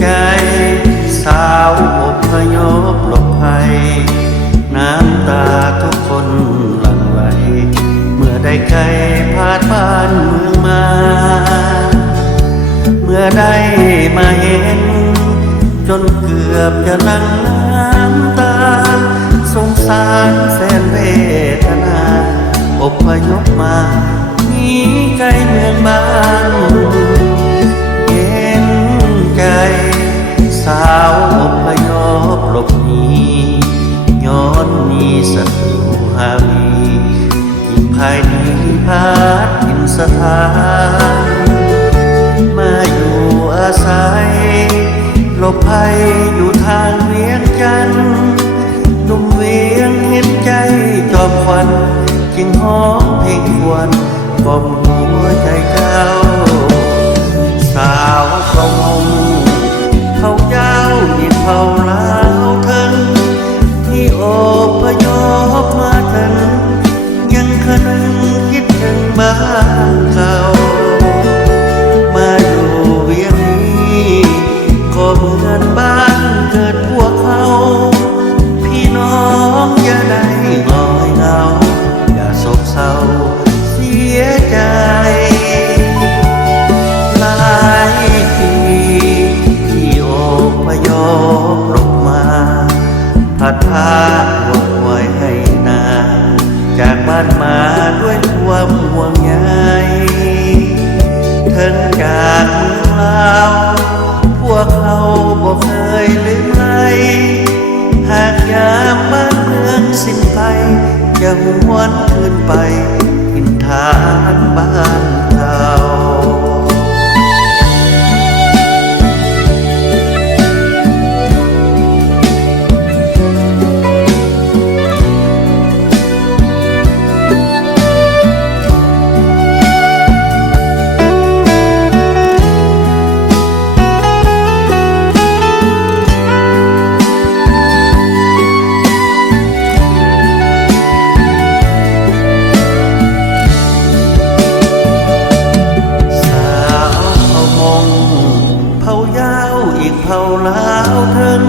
ใจสาวอพยพหลบภัยน้ำตาทุกคนหลั่งไหลเมื่อได้ใครพาดบ้านเมืองมาเมื่อได้มาเห็นจนเกือบจะหลั่งน้ำตาสงสารแสนเวทนาอพยพมาหนีไกลเมืองบ้านเห็นใจสาวอพยพหลบหนีย้อนมีศัตรูหามียิ่งภายในพาดทินสถานมาอยู่อาศัยหลบภัยอยู่ทางเวียงจันทน์หนุ่มเวียงเห็นใจจอมควันจึงห้องเพลงครวญกล่อมหัวใจเจ้าสาวเผ่าหงเผ่าเจ้าอีกเผ่าลาวถึงที่อพยพมาถึงยังคนึงคิดถึงบ้านเก่ามาอยู่เวียงนี้ก็เหมือนบ้านเกิดพวกเขาพี่น้องอย่าได้งอยเหงาอย่าโศกเศร้าเสียใจหลายปีที่อพยพหลบมาพัดพาห่วงไว้ให้นาจากบ้านมาด้วยความห่วงใยถึงจากเมืองลาวพวกเขาบอกเคยลืมไหลหากยามบ้านเมืองสิ้นไปจะหวนคืนไปถิ่นฐานบ้านเก่าเผ่าลาวถึง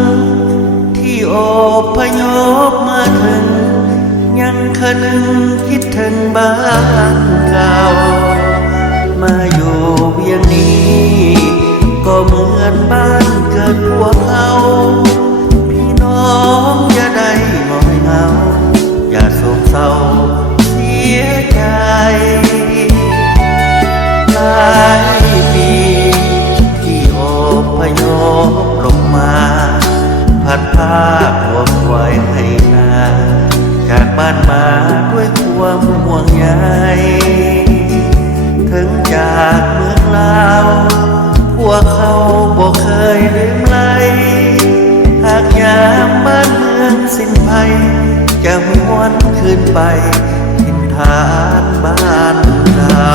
ที่อพยพมาถึงยังคนึงคิดถึงบ้านเก่ามาอยู่เวียงนี้ก็เหมือนบ้านเกิดพวกเขาพี่น้องอย่าได้งอยเหงาอย่าโศกเศร้าเสียใจหลายปีที่อพยพลงมาพัดพาห่วงไว้ให้นาจากบ้านมาด้วยความห่วงใยถึงจากเมืองลาวพวกเขาบอกเคยลืมไหลหากยามบ้านเมืองสิ้นภัยจะหวนคืนไปถิ่นฐานบ้านเรา